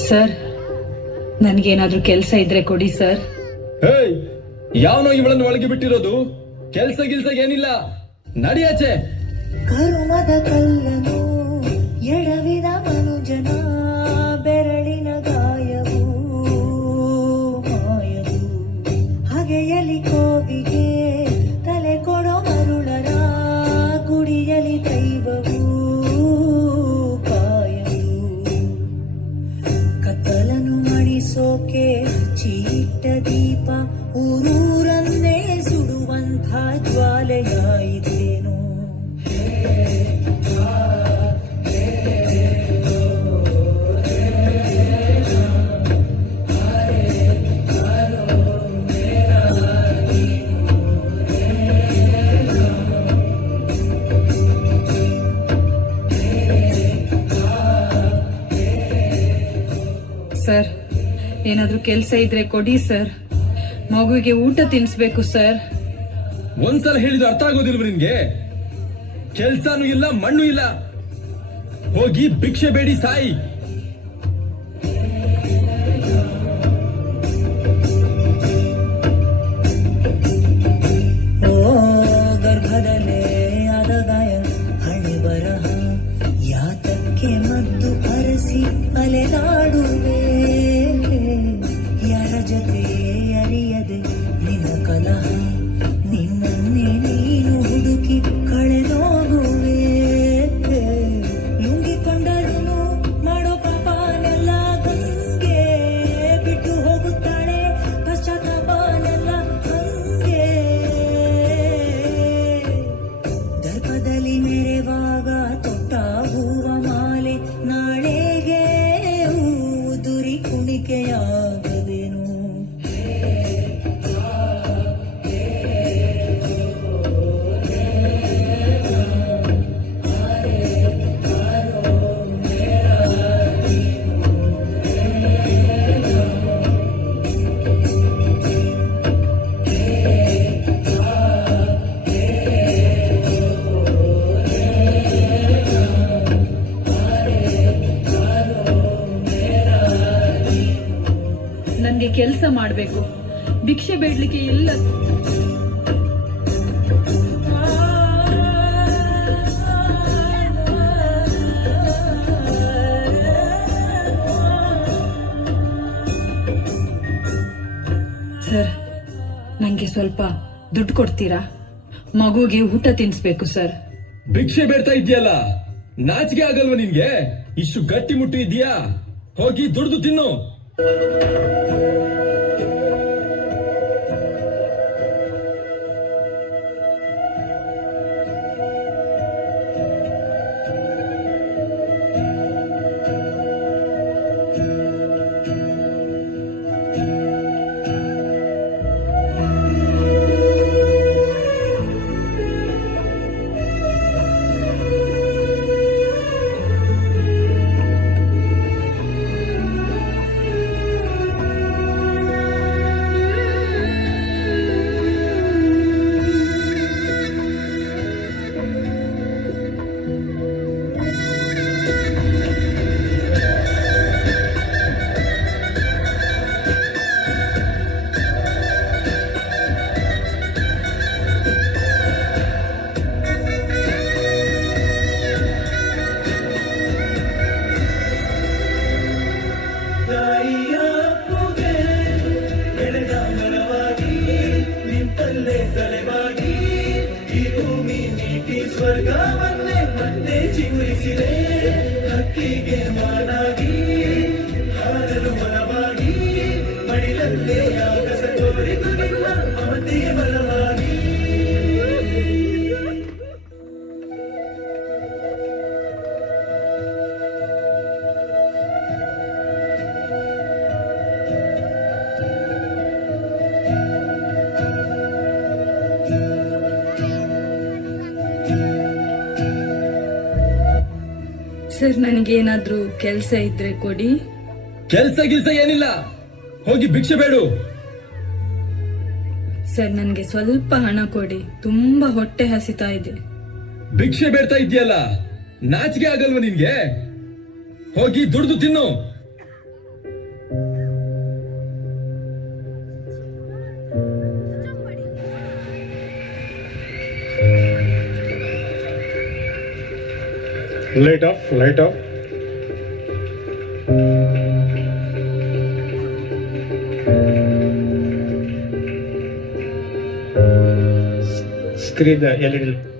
Sir, ನನ್ಗೇನಾದ್ರೂ ಕೆಲಸ ಇದ್ರೆ ಕೊಡಿ ಸರ್. ಹೇಯ್, ಯಾವನೋ ಇವಳನ್ನು ಒಳಗೆ ಬಿಟ್ಟಿರೋದು? ಕೆಲ್ಸ ಗಿಲ್ಸ ಏನಿಲ್ಲ, ನಡಿಯಾಚೆ. ಕರುಮದ ಕಲ್ಲನು ಎಡವಿದ ಮನುಜನ ಬೆರಳಿನ ಗಾಯವು ಮಾಯವು. ಹಗೆಯಲಿ ಕೋವಿಗೆ ತಲೆ ಕೊಡೋ ಮರುಳರ ಗುಡಿಯಲಿ ದೈವವು ಕಾಯವು. ಕತ್ತಲನ್ನು ಮಣಿಸೋಕೆ ಚೀಟ ದೀಪ ಊರೂರನ್ನೇ ಸುಡುವಂಥ ಜ್ವಾಲೆಯಾಯಿತೇನು. ಸರ್, ಏನಾದ್ರೂ ಕೆಲಸ ಇದ್ರೆ ಕೊಡಿ ಸರ್. ಮಗುವಿಗೆ ಊಟ ತಿನ್ಸ್ಬೇಕು ಸರ್. ಒಂದ್ಸಲ ಹೇಳಿದ್ರು ಅರ್ಥ ಆಗೋದಿಲ್ವ ನಿನ್ಗೆ? ಕೆಲ್ಸಾನು ಇಲ್ಲ, ಮಣ್ಣು ಇಲ್ಲ, ಹೋಗಿ ಭಿಕ್ಷೆ ಬೇಡಿ ಸಾಯಿ. ಓ ಗರ್ಭದಲ್ಲೇ ಆದ ಗಾಯ ಹಣೆ ಬರಹ ಯಾತಕ್ಕೆ ಮದ್ದು ಅರಸಿ ಅಲೆದಾಡುವೆ. ಯಾರ ಜೊತೆ ಅರಿಯದೆ ನಿನ್ನ ಕಲಹ ನಿನ್ನನ್ನೇ ನೀನು ಹುಡುಕಿ ಕಳೆದೋಗುವೆ. ಲುಂಗಿಕೊಂಡರೂ ಮಾಡೋ ಪಾಪನೆಲ್ಲ ಗಂಗೆ ಬಿಟ್ಟು ಹೋಗುತ್ತಾಳೆ ಪಶ್ಚಾತ್ತಾಪನೆಲ್ಲ ಹಂಗೆ. ದರ್ಪದಲ್ಲಿ ಮೆರೆವಾಗ ತೊಟ್ಟ ಹೂವ ಮಾಲೆ ನಾಳೆಗೆ ಉದುರಿ ಕುಣಿಕೆಯಾಗದೇನು. ನನ್ಗೆ ಕೆಲಸ ಮಾಡ್ಬೇಕು, ಭಿಕ್ಷೆ ಬೇಡ್ಲಿಕ್ಕೆ ಇಲ್ಲ. ಸರ್, ನಂಗೆ ಸ್ವಲ್ಪ ದುಡ್ಡು ಕೊಡ್ತೀರಾ? ಮಗುಗೆ ಊಟ ತಿನ್ಸ್ಬೇಕು ಸರ್. ಭಿಕ್ಷೆ ಬೇಡ್ತಾ ಇದೆಯಲ್ಲ, ನಾಚಿಕೆ ಆಗಲ್ವ ನಿನ್ಗೆ? ಇಷ್ಟು ಗಟ್ಟಿ ಮುಟ್ಟು ಇದೆಯಾ? ಹೋಗಿ ದುಡ್ದು ತಿನ್ನು. ಸ್ವರ್ಗವನ್ನೇ ಮತ್ತೆ ಚಿಗುರಿಸಿದೆ. ಹಕ್ಕಿಗೆ ಮಾನಾಗಿ ಹಾರಲು ಬಲವಾಗಿ ಮಡಿಲಲ್ಲೇ ಆಗಸ ತೋರಿತು ನಿನ್ನ ಮಮತೆಯ ಬಲವಾಗಿ. ಸರ್, ನನಗೇನಾದ್ರೂ ಕೆಲಸ ಇದ್ರೆ ಕೊಡಿ. ಕೆಲ್ಸ ಗಿಲ್ಸ ಏನಿಲ್ಲ, ಹೋಗಿ ಭಿಕ್ಷೆ ಬೇಡು. ಸರ್, ನನಗೆ ಸ್ವಲ್ಪ ಹಣ ಕೊಡಿ, ತುಂಬಾ ಹೊಟ್ಟೆ ಹಸಿತಾ ಇದೆ. ಭಿಕ್ಷೆ ಬೇಡ್ತಾ ಇದೆಯಲ್ಲ, ನಾಚಿಕೆ ಆಗಲ್ವ ನಿನ್ಗೆ? ಹೋಗಿ ದುಡ್ದು ತಿನ್ನು. Light off, light off. Screen the LED.